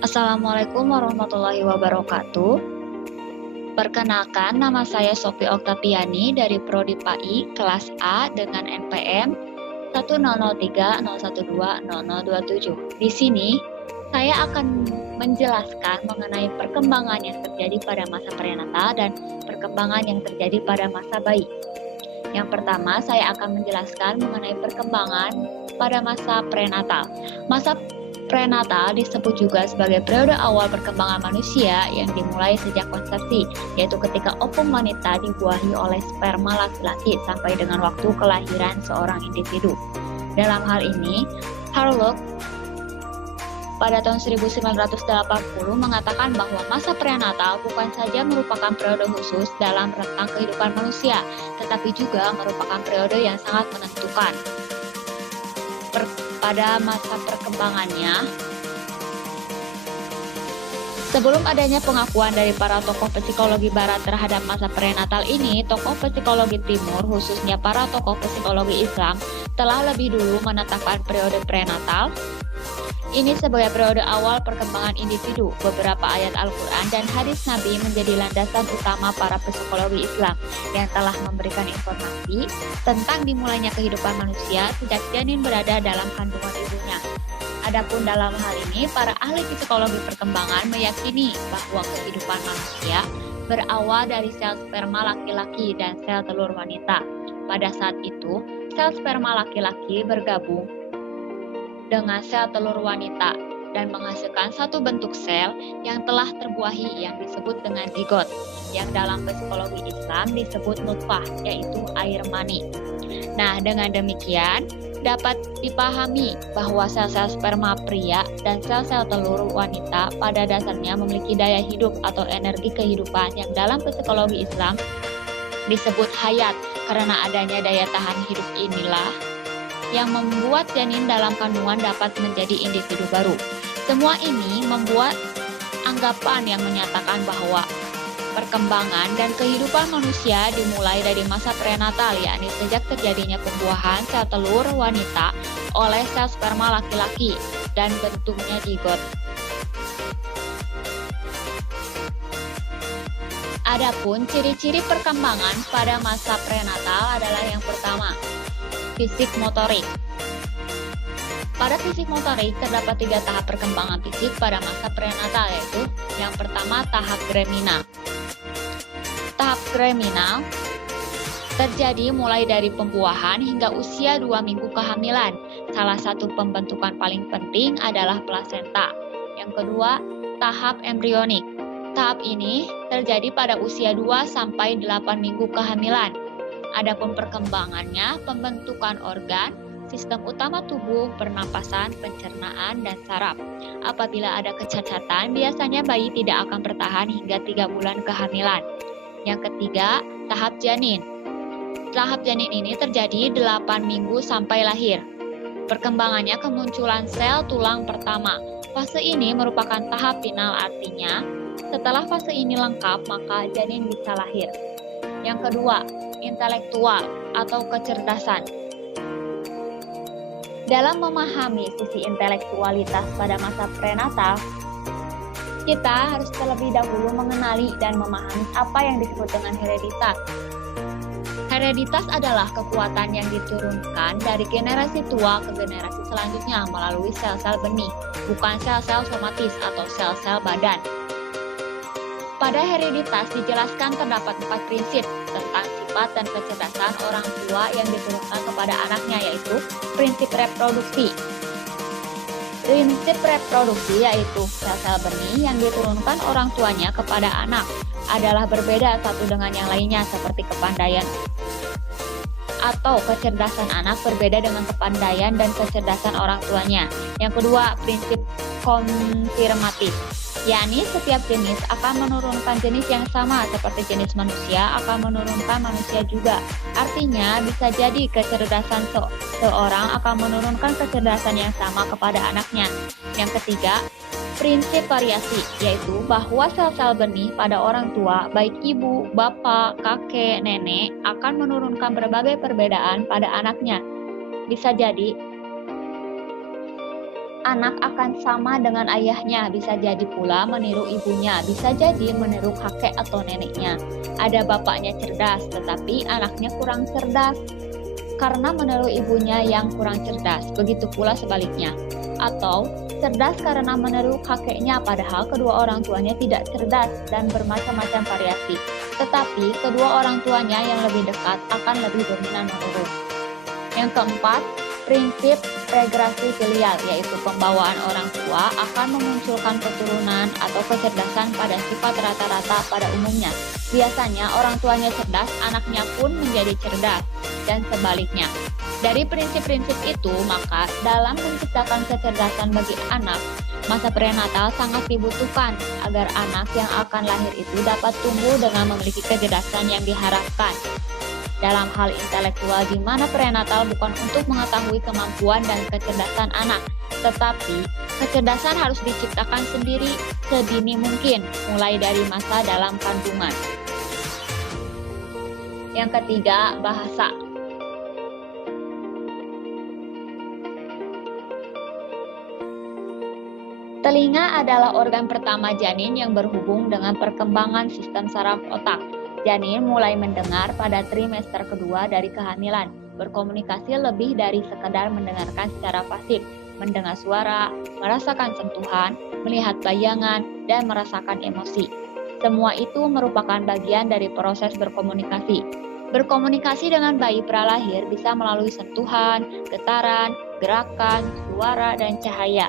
Assalamualaikum warahmatullahi wabarakatuh. Perkenalkan, nama saya Sophie Oktaviani dari Prodi PAI kelas A dengan NPM 10030120027. Di sini, saya akan menjelaskan mengenai perkembangan yang terjadi pada masa prenatal dan perkembangan yang terjadi pada masa bayi. Yang pertama, saya akan menjelaskan mengenai perkembangan pada masa prenatal. Masa prenatal disebut juga sebagai periode awal perkembangan manusia yang dimulai sejak konsepsi, yaitu ketika ovum wanita dibuahi oleh sperma laki-laki sampai dengan waktu kelahiran seorang individu. Dalam hal ini, Harlock pada tahun 1980 mengatakan bahwa masa prenatal bukan saja merupakan periode khusus dalam rentang kehidupan manusia, tetapi juga merupakan periode yang sangat menentukan. Pada masa perkembangannya, sebelum adanya pengakuan dari para tokoh psikologi barat terhadap masa prenatal ini, tokoh psikologi timur, khususnya para tokoh psikologi Islam, telah lebih dulu menetapkan periode prenatal ini sebagai periode awal perkembangan individu. Beberapa ayat Al-Quran dan hadis Nabi menjadi landasan utama para psikologi Islam yang telah memberikan informasi tentang dimulainya kehidupan manusia sejak janin berada dalam kandungan ibunya. Adapun dalam hal ini, para ahli psikologi perkembangan meyakini bahwa kehidupan manusia berawal dari sel sperma laki-laki dan sel telur wanita. Pada saat itu, sel sperma laki-laki bergabung dengan sel telur wanita dan menghasilkan satu bentuk sel yang telah terbuahi yang disebut dengan zigot, yang dalam psikologi Islam disebut nutfah, yaitu air mani. Nah, dengan demikian dapat dipahami bahwa sel-sel sperma pria dan sel-sel telur wanita pada dasarnya memiliki daya hidup atau energi kehidupan yang dalam psikologi Islam disebut hayat. Karena adanya daya tahan hidup inilah yang membuat janin dalam kandungan dapat menjadi individu baru. Semua ini membuat anggapan yang menyatakan bahwa perkembangan dan kehidupan manusia dimulai dari masa prenatal, yakni sejak terjadinya pembuahan sel telur wanita oleh sel sperma laki-laki dan bentuknya zigot. Adapun ciri-ciri perkembangan pada masa prenatal adalah yang pertama, fisik motorik. Pada fisik motorik terdapat 3 tahap perkembangan fisik pada masa prenatal, yaitu yang pertama tahap gremina. Tahap gremina terjadi mulai dari pembuahan hingga usia 2 minggu kehamilan. Salah satu pembentukan paling penting adalah plasenta. Yang kedua, tahap embrionik. Tahap ini terjadi pada usia 2 sampai 8 minggu kehamilan. Adapun perkembangannya, pembentukan organ, sistem utama tubuh, pernapasan, pencernaan, dan saraf. Apabila ada kecacatan, biasanya bayi tidak akan bertahan hingga 3 bulan kehamilan. Yang ketiga, tahap janin. Tahap janin ini terjadi 8 minggu sampai lahir. Perkembangannya kemunculan sel tulang pertama. Fase ini merupakan tahap final, artinya setelah fase ini lengkap, maka janin bisa lahir. Yang kedua, intelektual atau kecerdasan. Dalam memahami sisi intelektualitas pada masa prenatal, kita harus terlebih dahulu mengenali dan memahami apa yang disebut dengan hereditas. Hereditas adalah kekuatan yang diturunkan dari generasi tua ke generasi selanjutnya melalui sel-sel benih, bukan sel-sel somatis atau sel-sel badan. Pada hereditas dijelaskan terdapat 4 prinsip tentang sifat dan kecerdasan orang tua yang diturunkan kepada anaknya, yaitu prinsip reproduksi. Prinsip reproduksi yaitu sel-sel benih yang diturunkan orang tuanya kepada anak adalah berbeda satu dengan yang lainnya, seperti kepandaian atau kecerdasan anak berbeda dengan kepandaian dan kecerdasan orang tuanya. Yang kedua, prinsip konfirmatif, yakni setiap jenis akan menurunkan jenis yang sama, seperti jenis manusia akan menurunkan manusia juga. Artinya, bisa jadi kecerdasan seorang akan menurunkan kecerdasan yang sama kepada anaknya. Yang ketiga, prinsip variasi, yaitu bahwa sel-sel benih pada orang tua, baik ibu, bapak, kakek, nenek, akan menurunkan berbagai perbedaan pada anaknya. Bisa jadi anak akan sama dengan ayahnya, bisa jadi pula meniru ibunya, bisa jadi meniru kakek atau neneknya. Ada bapaknya cerdas, tetapi anaknya kurang cerdas karena meniru ibunya yang kurang cerdas, begitu pula sebaliknya. Atau cerdas karena meniru kakeknya padahal kedua orang tuanya tidak cerdas dan bermacam-macam variasi. Tetapi kedua orang tuanya yang lebih dekat akan lebih dominan meniru. Yang keempat, prinsip regresi filial, yaitu pembawaan orang tua akan memunculkan keturunan atau kecerdasan pada sifat rata-rata pada umumnya. Biasanya orang tuanya cerdas, anaknya pun menjadi cerdas, dan sebaliknya. Dari prinsip-prinsip itu, maka dalam menciptakan kecerdasan bagi anak, masa prenatal sangat dibutuhkan agar anak yang akan lahir itu dapat tumbuh dengan memiliki kecerdasan yang diharapkan. Dalam hal intelektual, di mana prenatal bukan untuk mengetahui kemampuan dan kecerdasan anak, tetapi kecerdasan harus diciptakan sendiri sedini mungkin, mulai dari masa dalam kandungan. Yang ketiga, bahasa. Telinga adalah organ pertama janin yang berhubung dengan perkembangan sistem saraf otak. Janin mulai mendengar pada trimester kedua dari kehamilan, berkomunikasi lebih dari sekedar mendengarkan secara pasif, mendengar suara, merasakan sentuhan, melihat bayangan, dan merasakan emosi. Semua itu merupakan bagian dari proses berkomunikasi. Berkomunikasi dengan bayi pralahir bisa melalui sentuhan, getaran, gerakan, suara, dan cahaya.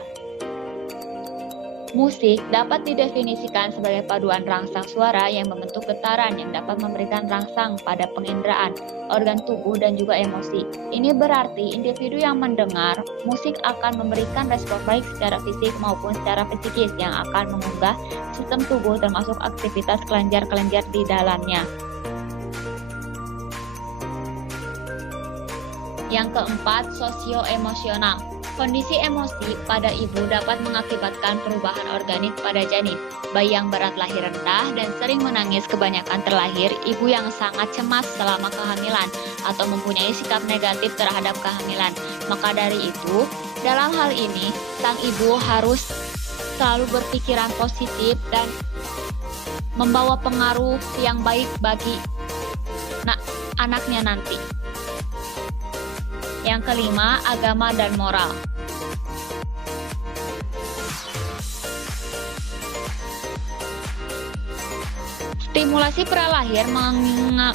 Musik dapat didefinisikan sebagai paduan rangsang suara yang membentuk getaran yang dapat memberikan rangsang pada penginderaan, organ tubuh, dan juga emosi. Ini berarti individu yang mendengar musik akan memberikan respon baik secara fisik maupun secara psikis yang akan mengunggah sistem tubuh termasuk aktivitas kelenjar-kelenjar di dalamnya. Yang keempat, sosio-emosional. Kondisi emosi pada ibu dapat mengakibatkan perubahan organik pada janin. Bayi yang berat lahir rendah dan sering menangis kebanyakan terlahir, ibu yang sangat cemas selama kehamilan, atau mempunyai sikap negatif terhadap kehamilan. Maka dari itu, dalam hal ini, sang ibu harus selalu berpikiran positif dan membawa pengaruh yang baik bagi anaknya nanti. Yang kelima, agama dan moral. Stimulasi pralahir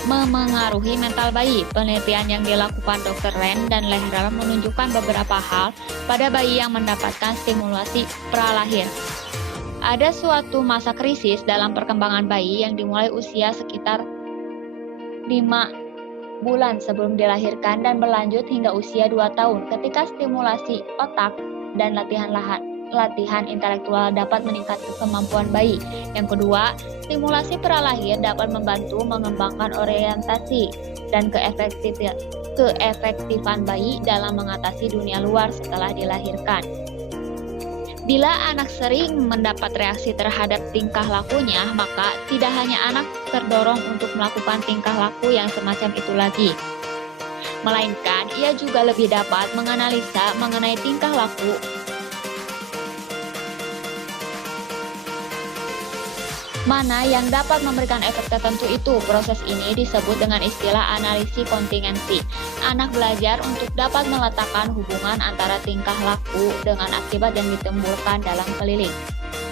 memengaruhi mental bayi. Penelitian yang dilakukan Dr. Ren dan Lehrer menunjukkan beberapa hal pada bayi yang mendapatkan stimulasi pralahir. Ada suatu masa krisis dalam perkembangan bayi yang dimulai usia sekitar 5 bulan sebelum dilahirkan dan berlanjut hingga usia 2 tahun. Ketika stimulasi otak dan latihan intelektual dapat meningkatkan kemampuan bayi. Yang kedua, stimulasi pralahir dapat membantu mengembangkan orientasi dan keefektifan bayi dalam mengatasi dunia luar setelah dilahirkan. Bila anak sering mendapat reaksi terhadap tingkah lakunya, maka tidak hanya anak terdorong untuk melakukan tingkah laku yang semacam itu lagi, melainkan ia juga lebih dapat menganalisa mengenai tingkah laku mana yang dapat memberikan efek tertentu itu. Proses ini disebut dengan istilah analisis kontingensi. Anak belajar untuk dapat meletakkan hubungan antara tingkah laku dengan akibat yang ditimbulkan dalam keliling.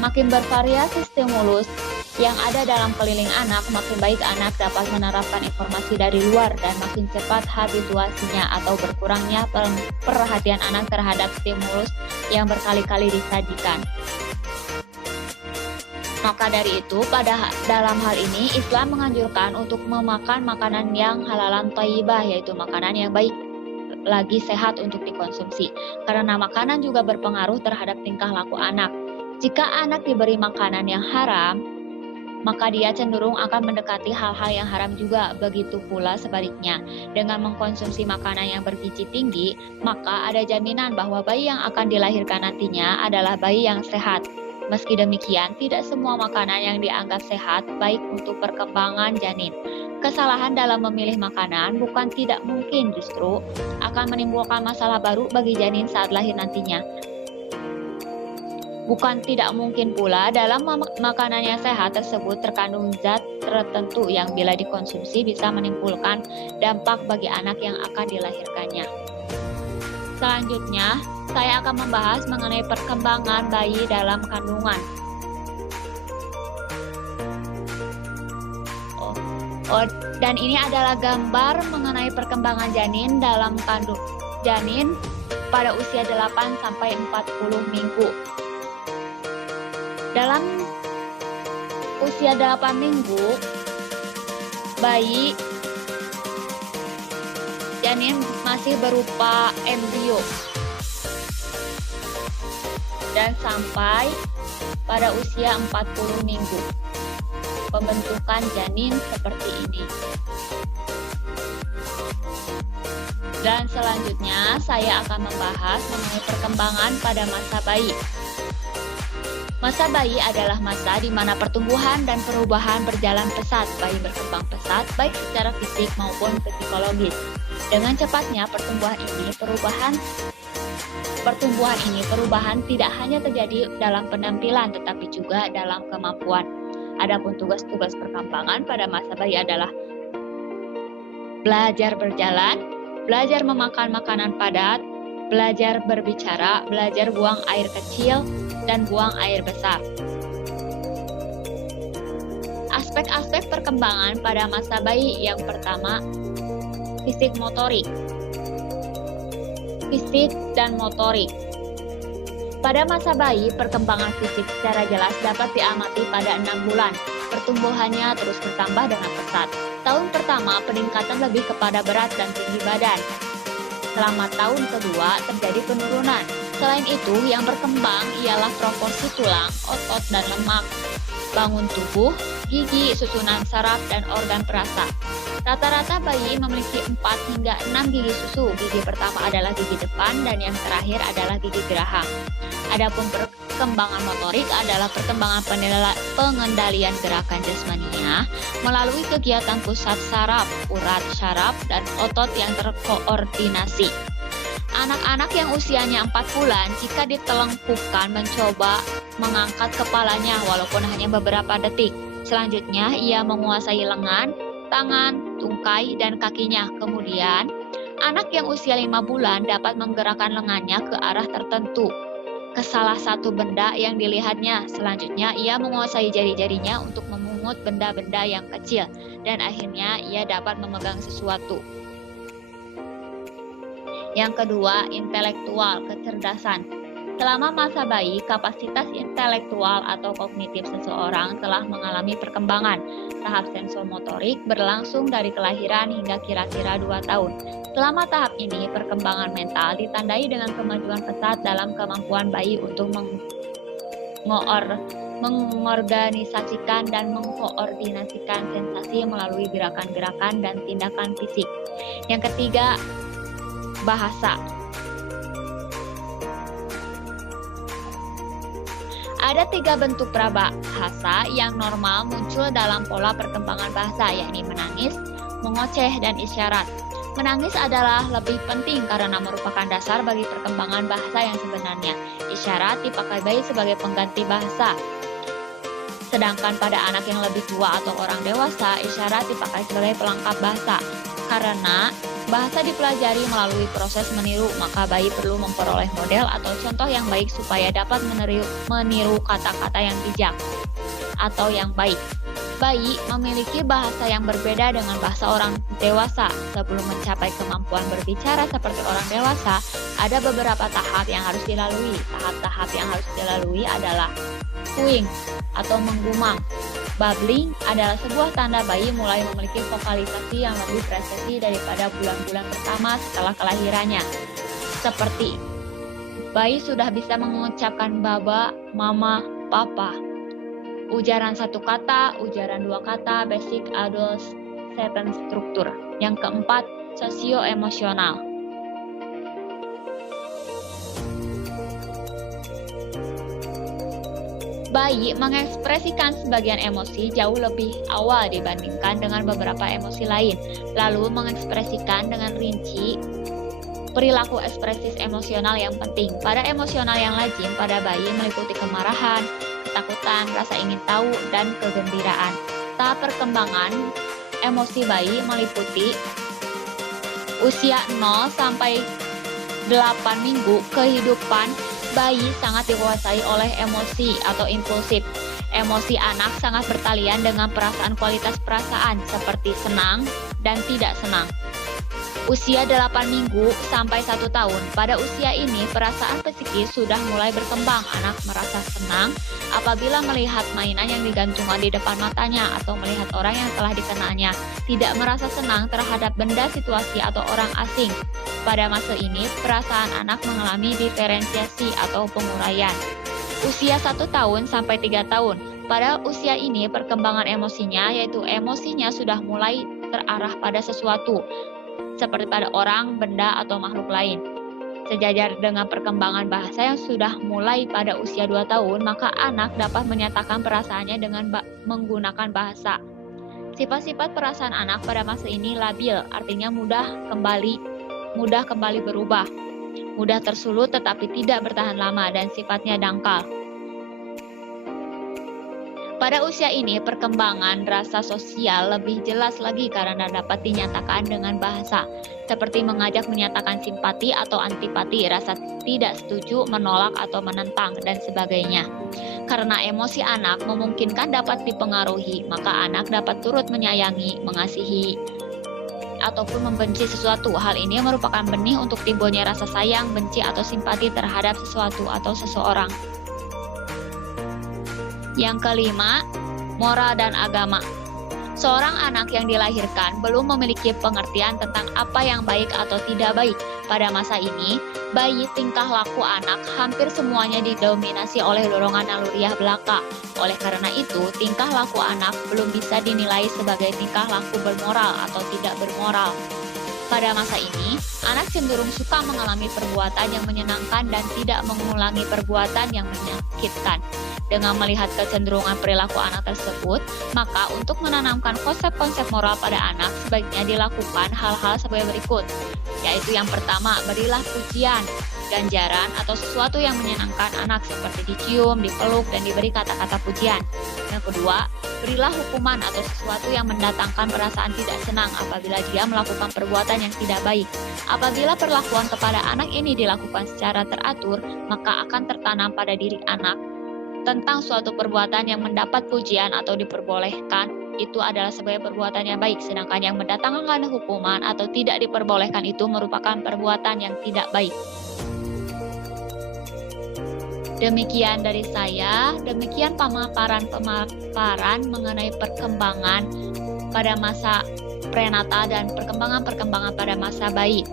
Makin bervariasi stimulus yang ada dalam keliling anak, makin baik anak dapat menerapkan informasi dari luar dan makin cepat habituasinya atau berkurangnya perhatian anak terhadap stimulus yang berkali-kali disajikan. Maka dari itu, dalam hal ini Islam menganjurkan untuk memakan makanan yang halalan thayyibah, yaitu makanan yang baik lagi sehat untuk dikonsumsi. Karena makanan juga berpengaruh terhadap tingkah laku anak. Jika anak diberi makanan yang haram, maka dia cenderung akan mendekati hal-hal yang haram juga. Begitu pula sebaliknya, dengan mengkonsumsi makanan yang bergizi tinggi, maka ada jaminan bahwa bayi yang akan dilahirkan nantinya adalah bayi yang sehat. Meski demikian, tidak semua makanan yang dianggap sehat baik untuk perkembangan janin. Kesalahan dalam memilih makanan bukan tidak mungkin, justru akan menimbulkan masalah baru bagi janin saat lahir nantinya. Bukan tidak mungkin pula dalam makanan yang sehat tersebut terkandung zat tertentu yang bila dikonsumsi bisa menimbulkan dampak bagi anak yang akan dilahirkannya. Selanjutnya, saya akan membahas mengenai perkembangan bayi dalam kandungan. Dan ini adalah gambar mengenai perkembangan janin dalam kandung janin pada usia 8 sampai 40 minggu. Dalam usia 8 minggu, bayi janin masih berupa embrio dan sampai pada usia 40 minggu. Pembentukan janin seperti ini. Dan selanjutnya saya akan membahas mengenai perkembangan pada masa bayi. Masa bayi adalah masa di mana pertumbuhan dan perubahan berjalan pesat. Bayi berkembang pesat baik secara fisik maupun psikologis. Dengan cepatnya pertumbuhan perubahan tidak hanya terjadi dalam penampilan tetapi juga dalam kemampuan. Adapun tugas-tugas perkembangan pada masa bayi adalah belajar berjalan, belajar memakan makanan padat, belajar berbicara, belajar buang air kecil, dan buang air besar. Aspek-aspek perkembangan pada masa bayi yang pertama, fisik motorik. Fisik dan motorik. Pada masa bayi, perkembangan fisik secara jelas dapat diamati pada 6 bulan. Pertumbuhannya terus bertambah dengan pesat. Tahun pertama, peningkatan lebih kepada berat dan tinggi badan. Selama tahun kedua, terjadi penurunan. Selain itu, yang berkembang ialah proporsi tulang, otot, dan lemak, bangun tubuh, gigi, susunan saraf, dan organ perasa. Rata-rata bayi memiliki 4 hingga 6 gigi susu. Gigi pertama adalah gigi depan dan yang terakhir adalah gigi geraham. Adapun perkembangan motorik adalah perkembangan pengendalian gerakan jasmania melalui kegiatan pusat saraf, urat, syaraf, dan otot yang terkoordinasi. Anak-anak yang usianya 4 bulan jika ditelengkupkan mencoba mengangkat kepalanya walaupun hanya beberapa detik. Selanjutnya ia menguasai lengan, tangan, tungkai, dan kakinya. Kemudian, anak yang usia 5 bulan dapat menggerakkan lengannya ke arah tertentu, ke salah satu benda yang dilihatnya. Selanjutnya, ia menguasai jari-jarinya untuk memungut benda-benda yang kecil, dan akhirnya ia dapat memegang sesuatu. Yang kedua, intelektual, kecerdasan. Selama masa bayi, kapasitas intelektual atau kognitif seseorang telah mengalami perkembangan. Tahap sensor motorik berlangsung dari kelahiran hingga kira-kira 2 tahun. Selama tahap ini, perkembangan mental ditandai dengan kemajuan pesat dalam kemampuan bayi untuk mengorganisasikan dan mengkoordinasikan sensasi melalui gerakan-gerakan dan tindakan fisik. Yang ketiga, bahasa. Ada 3 bentuk prabahasa yang normal muncul dalam pola perkembangan bahasa, yakni menangis, mengoceh, dan isyarat. Menangis adalah lebih penting karena merupakan dasar bagi perkembangan bahasa yang sebenarnya. Isyarat dipakai bayi sebagai pengganti bahasa. Sedangkan pada anak yang lebih tua atau orang dewasa, isyarat dipakai sebagai pelengkap bahasa. Karena bahasa dipelajari melalui proses meniru, maka bayi perlu memperoleh model atau contoh yang baik supaya dapat meniru kata-kata yang bijak atau yang baik. Bayi memiliki bahasa yang berbeda dengan bahasa orang dewasa. Sebelum mencapai kemampuan berbicara seperti orang dewasa, ada beberapa tahap yang harus dilalui. Tahap-tahap yang harus dilalui adalah cooing atau menggumam. Babbling adalah sebuah tanda bayi mulai memiliki vokalisasi yang lebih presisi daripada bulan-bulan pertama setelah kelahirannya. Seperti bayi sudah bisa mengucapkan baba, mama, papa. Ujaran 1 kata, ujaran 2 kata, basic adult sentence structure. Yang keempat, sosio-emosional. Bayi mengekspresikan sebagian emosi jauh lebih awal dibandingkan dengan beberapa emosi lain, lalu mengekspresikan dengan rinci Perilaku ekspresif emosional yang penting. Pada emosional yang lazim pada bayi meliputi kemarahan, ketakutan, rasa ingin tahu, dan kegembiraan. Tahap perkembangan emosi bayi meliputi usia 0 sampai 8 minggu. Kehidupan bayi sangat dikuasai oleh emosi atau impulsif. Emosi anak sangat bertalian dengan perasaan kualitas perasaan seperti senang dan tidak senang. Usia 8 minggu sampai 1 tahun. Pada usia ini, perasaan psikis sudah mulai berkembang. Anak merasa senang apabila melihat mainan yang digantungkan di depan matanya atau melihat orang yang telah dikenalnya. Tidak merasa senang terhadap benda, situasi, atau orang asing. Pada masa ini, perasaan anak mengalami diferensiasi atau penguraian. Usia 1 tahun sampai 3 tahun. Pada usia ini, perkembangan emosinya, yaitu emosinya sudah mulai terarah pada sesuatu, seperti pada orang, benda, atau makhluk lain. Sejajar dengan perkembangan bahasa yang sudah mulai pada usia 2 tahun, maka anak dapat menyatakan perasaannya dengan menggunakan bahasa. Sifat-sifat perasaan anak pada masa ini labil, artinya mudah kembali berubah, mudah tersulut tetapi tidak bertahan lama, dan sifatnya dangkal. Pada usia ini, perkembangan rasa sosial lebih jelas lagi karena dapat dinyatakan dengan bahasa, seperti mengajak menyatakan simpati atau antipati, rasa tidak setuju, menolak atau menentang, dan sebagainya. Karena emosi anak memungkinkan dapat dipengaruhi, maka anak dapat turut menyayangi, mengasihi, ataupun membenci sesuatu. Hal ini merupakan benih untuk timbulnya rasa sayang, benci, atau simpati terhadap sesuatu atau seseorang. Yang kelima, moral dan agama. Seorang anak yang dilahirkan belum memiliki pengertian tentang apa yang baik atau tidak baik. Pada masa ini, bayi tingkah laku anak hampir semuanya didominasi oleh dorongan naluriah belaka. Oleh karena itu, tingkah laku anak belum bisa dinilai sebagai tingkah laku bermoral atau tidak bermoral. Pada masa ini, anak cenderung suka mengalami perbuatan yang menyenangkan dan tidak mengulangi perbuatan yang menyakitkan. Dengan melihat kecenderungan perilaku anak tersebut, maka untuk menanamkan konsep-konsep moral pada anak, sebaiknya dilakukan hal-hal sebagai berikut, yaitu yang pertama, berilah pujian, ganjaran, atau sesuatu yang menyenangkan anak seperti dicium, dipeluk, dan diberi kata-kata pujian. Yang kedua, berilah hukuman atau sesuatu yang mendatangkan perasaan tidak senang apabila dia melakukan perbuatan yang tidak baik. Apabila perlakuan kepada anak ini dilakukan secara teratur, maka akan tertanam pada diri anak tentang suatu perbuatan yang mendapat pujian atau diperbolehkan itu adalah sebagai perbuatan yang baik, sedangkan yang mendatangkan hukuman atau tidak diperbolehkan itu merupakan perbuatan yang tidak baik. Demikian dari saya, demikian pemaparan mengenai perkembangan pada masa prenatal dan perkembangan pada masa bayi.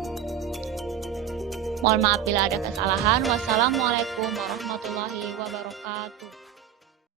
Mohon maaf bila ada kesalahan. Wassalamualaikum warahmatullahi wabarakatuh.